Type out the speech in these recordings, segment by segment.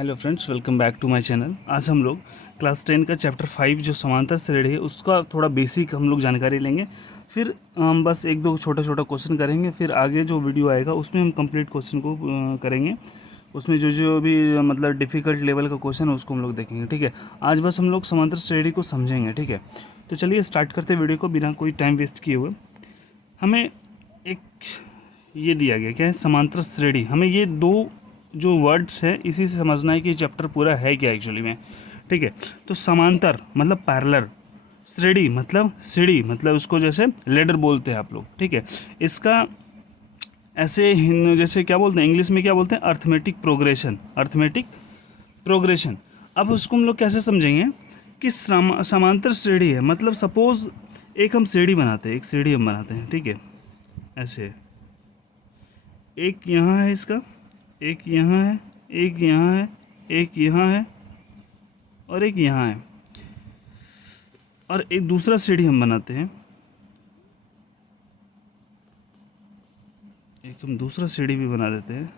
Hello friends, welcome back to my channel. आज हम लोग क्लास 10 का चैप्टर 5 जो समांतर श्रेणी है उसका थोड़ा बेसिक हम लोग जानकारी लेंगे। फिर हम बस एक दो छोटा छोटा क्वेश्चन करेंगे। फिर आगे जो वीडियो आएगा उसमें हम कंप्लीट क्वेश्चन को करेंगे। उसमें जो जो भी मतलब डिफ़िकल्ट लेवल का क्वेश्चन है उसको हम लोग देखेंगे। ठीक है, आज बस हम लोग समांतर श्रेणी को समझेंगे। ठीक है, तो चलिए स्टार्ट करते हैं वीडियो को बिना कोई टाइम वेस्ट किए हुए। हमें एक ये दिया गया क्या है, समांतर श्रेणी। हमें ये दो जो वर्ड्स है इसी से समझना है कि चैप्टर पूरा है क्या एक्चुअली में। ठीक है, तो समांतर मतलब पैरेलल, श्रेणी मतलब सीढ़ी, मतलब उसको जैसे लेडर बोलते हैं आप लोग। ठीक है, इसका ऐसे जैसे क्या बोलते हैं इंग्लिश में, क्या बोलते हैं, अर्थमेटिक प्रोग्रेशन। Arithmetic progression. अब उसको हम लोग कैसे समझेंगे कि समांतर श्रेणी है, मतलब सपोज एक हम सीढ़ी बनाते हैं, एक सीढ़ी हम बनाते हैं। ठीक है, ऐसे एक यहाँ है इसका, एक यहाँ है, एक यहाँ है, एक यहाँ है और एक यहाँ है, और एक दूसरा सीढ़ी हम बनाते हैं, एक हम दूसरा सीढ़ी भी बना देते हैं।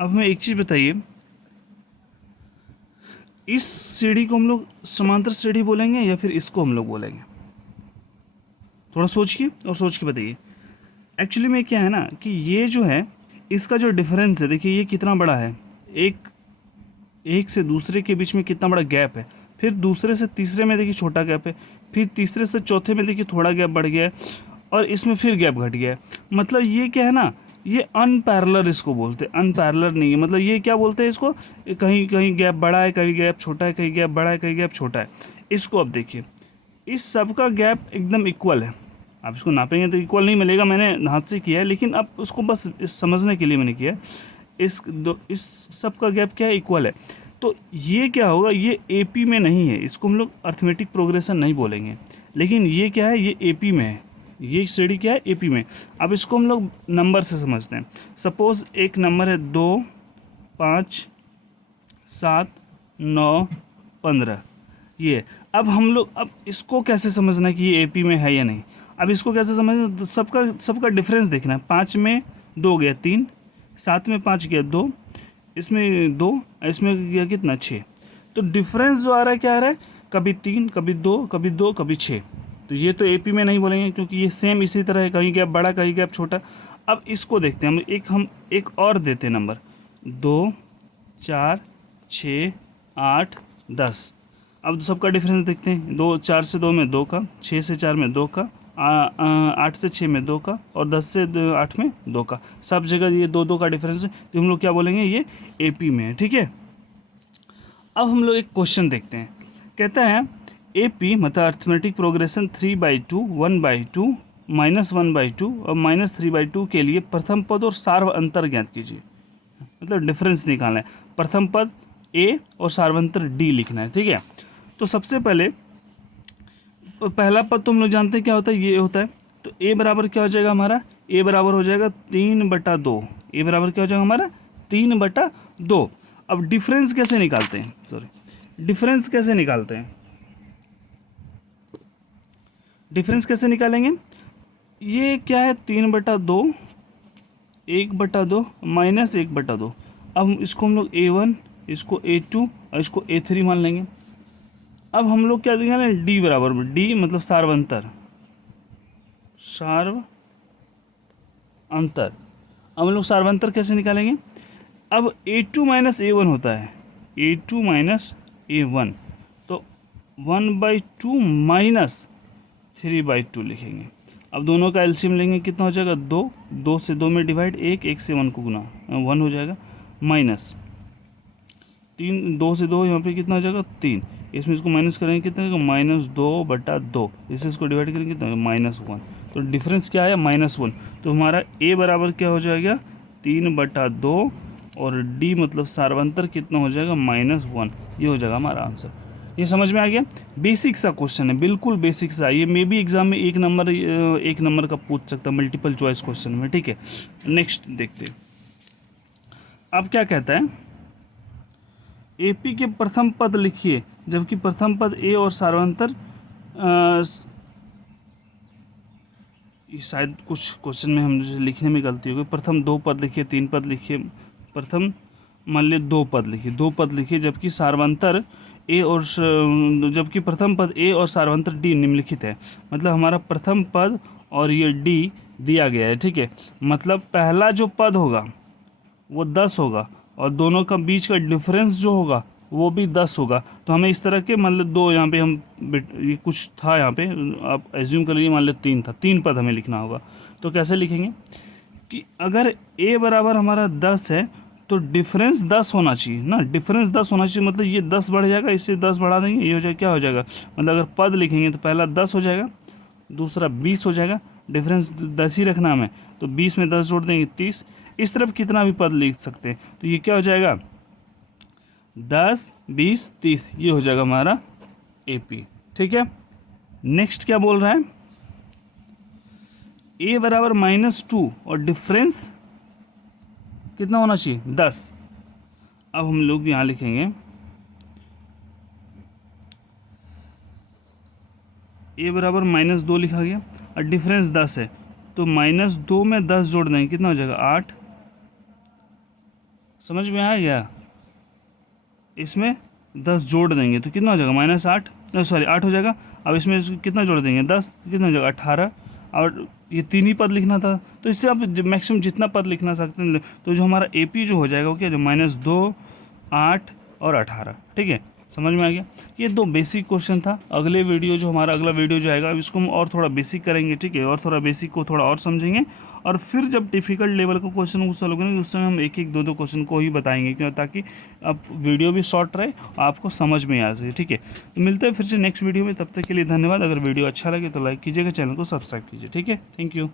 अब हमें एक चीज़ बताइए, इस सीढ़ी को हम लोग समांतर सीढ़ी बोलेंगे या फिर इसको हम लोग बोलेंगे? थोड़ा सोचिए और सोच के बताइए। एक्चुअली में क्या है ना कि ये जो है इसका जो डिफरेंस है, देखिए ये कितना बड़ा है, एक से दूसरे के बीच में कितना बड़ा गैप है, फिर दूसरे से तीसरे में देखिए छोटा गैप है, फिर तीसरे से चौथे में देखिए थोड़ा गैप बढ़ गया है, और इसमें फिर गैप घट गया है। मतलब ये क्या है ना, ये अनपैरेलल इसको बोलते हैं, अनपैरेलल नहीं है। मतलब ये क्या बोलते हैं इसको, कहीं कहीं गैप बड़ा है, कहीं गैप छोटा है, कहीं गैप बड़ा है, कहीं गैप छोटा है। इसको अब देखिए, इस सब का गैप एकदम इक्वल है। आप इसको नापेंगे तो इक्वल नहीं मिलेगा, मैंने हाथ से किया है, लेकिन अब उसको बस समझने के लिए मैंने किया है। इस सब का गैप क्या है, इक्वल है। तो ये क्या होगा, ये एपी में नहीं है, इसको हम लोग अर्थमेटिक प्रोग्रेशन नहीं बोलेंगे, लेकिन ये क्या है, ये एपी में है। ये श्रेणी क्या है, एपी में। अब इसको हम लोग नंबर से समझते हैं। सपोज एक नंबर है 2, 5, 7, 9, 15, ये। अब हम लोग अब इसको कैसे समझना है कि ये एपी में है या नहीं। अब इसको कैसे समझना, तो सबका डिफरेंस देखना है। 5 में 2 गया 3, 7 में 5 गया 2, इसमें 2, इसमें गया कितना 6। तो डिफरेंस जो आ रहा है क्या आ रहा है, कभी 3, कभी 2, कभी 2, कभी 6। तो ये तो एपी में नहीं बोलेंगे क्योंकि ये सेम इसी तरह है, कहीं गैप बड़ा कहीं गैप छोटा। अब इसको देखते हैं हम एक और देते हैं नंबर 2, 4, 6, 8, 10। अब सबका डिफरेंस देखते हैं। 2, 4 से 2 में 2 का, 6 से 4 में 2 का, 8 से 6 में 2 का, और 10 से 8 में 2 का। सब जगह ये 2 2 का डिफरेंस है, तो हम लोग क्या बोलेंगे, ये एपी में है। ठीक है, अब हम लोग एक क्वेश्चन देखते हैं। कहता है एपी मतलब अर्थमेटिक प्रोग्रेशन 3/2, 1/2, -1/2 और -3/2 के लिए प्रथम पद और सार्व अंतर ज्ञात कीजिए। मतलब डिफरेंस निकालना है, प्रथम पद ए और सार्वंतर डी लिखना है। ठीक है, तो सबसे पहले पहला पद तो हम लोग जानते हैं क्या होता है, ये होता है। तो ए बराबर क्या हो जाएगा हमारा, ए बराबर हो जाएगा 3/2। ए बराबर क्या हो जाएगा हमारा 3/2। अब डिफरेंस कैसे निकालते हैं, डिफरेंस कैसे निकालते हैं, डिफरेंस कैसे निकालेंगे। ये क्या है 3/2, 1/2 -1/2। अब इसको हम लोग A1, इसको A2 और इसको A3 मान लेंगे। अब हम लोग क्या देंगे, डी बराबर में, डी मतलब सार्वंतर, सार्वअंतर। अब हम लोग सार्वंतर कैसे निकालेंगे। अब A2 - A1 होता है, A2 - A1, तो 1/2 -3/2 लिखेंगे। अब दोनों का एलसीएम लेंगे, कितना हो जाएगा 2, 2 से 2 में डिवाइड, 1 से 1 को गुना, 1 हो जाएगा, माइनस 3, 2 से 2 यहाँ पे कितना हो जाएगा 3, इसमें इसको माइनस करेंगे कितना -2/2, इससे इसको डिवाइड करेंगे कितना -1। तो डिफरेंस क्या आया -1। तो हमारा ए बराबर क्या हो जाएगा 3/2 और डी मतलब सार्वंतर कितना हो जाएगा -1। ये हो जाएगा हमारा आंसर। ये समझ में आ गया। बेसिक सा क्वेश्चन है, बिल्कुल बेसिक सा। ये मे बी एग्जाम में एक नंबर का पूछ सकता है, मल्टीपल चॉइस क्वेश्चन में। ठीक है, नेक्स्ट देखते हैं। अब क्या कहता है, एपी के प्रथम पद लिखिए, जबकि प्रथम पद ए और सार्वंतर शायद कुछ क्वेश्चन में हम लिखने में गलती हो गई। प्रथम 2 पद लिखिए, 3 पद लिखिए। प्रथम मान लीजिए 2 पद लिखिए, 2 पद लिखिए, जबकि सार्वंतर ए और जबकि प्रथम पद ए और सार्वंतर डी निम्नलिखित है। मतलब हमारा प्रथम पद और ये डी दिया गया है, ठीक है। मतलब पहला जो पद होगा वो 10 होगा और दोनों का बीच का डिफरेंस जो होगा वो भी 10 होगा। तो हमें इस तरह के मतलब 2 यहाँ पे हम ये कुछ था यहाँ पे, आप एज्यूम कर लीजिए, मान लो 3 था, 3 पद हमें लिखना होगा। तो कैसे लिखेंगे कि अगर a बराबर हमारा 10 है तो डिफरेंस 10 होना चाहिए ना, डिफरेंस 10 होना चाहिए। मतलब ये 10 बढ़ जाएगा, इससे 10 बढ़ा देंगे, ये हो जाएगा, क्या हो जाएगा, मतलब अगर पद लिखेंगे तो पहला 10 हो जाएगा, दूसरा 20 हो जाएगा, डिफरेंस 10 ही रखना हमें, तो 20 में 10 जोड़ देंगे 30। इस तरफ कितना भी पद लिख सकते हैं, तो ये क्या हो जाएगा 10, 20, 30, ये हो जाएगा हमारा AP, ठीक है। नेक्स्ट क्या बोल रहा है, a बराबर -2 और डिफरेंस कितना होना चाहिए 10। अब हम लोग यहाँ लिखेंगे a बराबर -2 लिखा गया और डिफरेंस 10 है, तो -2 में 10 जोड़ देंगे, कितना हो जाएगा 8। समझ में आ गया, इसमें 10 जोड़ देंगे तो कितना हो जाएगा -8, सॉरी 8 हो जाएगा। अब इसमें कितना जोड़ देंगे 10, कितना हो जाएगा 18। और ये 3 ही पद लिखना था, तो इससे आप मैक्सिमम जितना पद लिखना सकते हैं। तो जो हमारा AP जो हो जाएगा वो क्या, जो -2, 8 और 18, ठीक है। समझ में आ गया। ये 2 बेसिक क्वेश्चन था। अगले वीडियो जो हमारा अगला वीडियो जो आएगा इसको हम और थोड़ा बेसिक करेंगे, ठीक है, और थोड़ा बेसिक को थोड़ा और समझेंगे। और फिर जब डिफ़िकल्ट लेवल का क्वेश्चन को सॉल्व करेंगे उस समय हम 1-1, 2-2 क्वेश्चन को ही बताएंगे, क्यों, ताकि अब वीडियो भी शॉर्ट रहे, आपको समझ में आ सके, ठीक है। तो मिलते हैं फिर से नेक्स्ट वीडियो में, तब तक के लिए धन्यवाद। अगर वीडियो अच्छा लगे तो लाइक कीजिएगा, चैनल को सब्सक्राइब कीजिए, ठीक है। Thank you.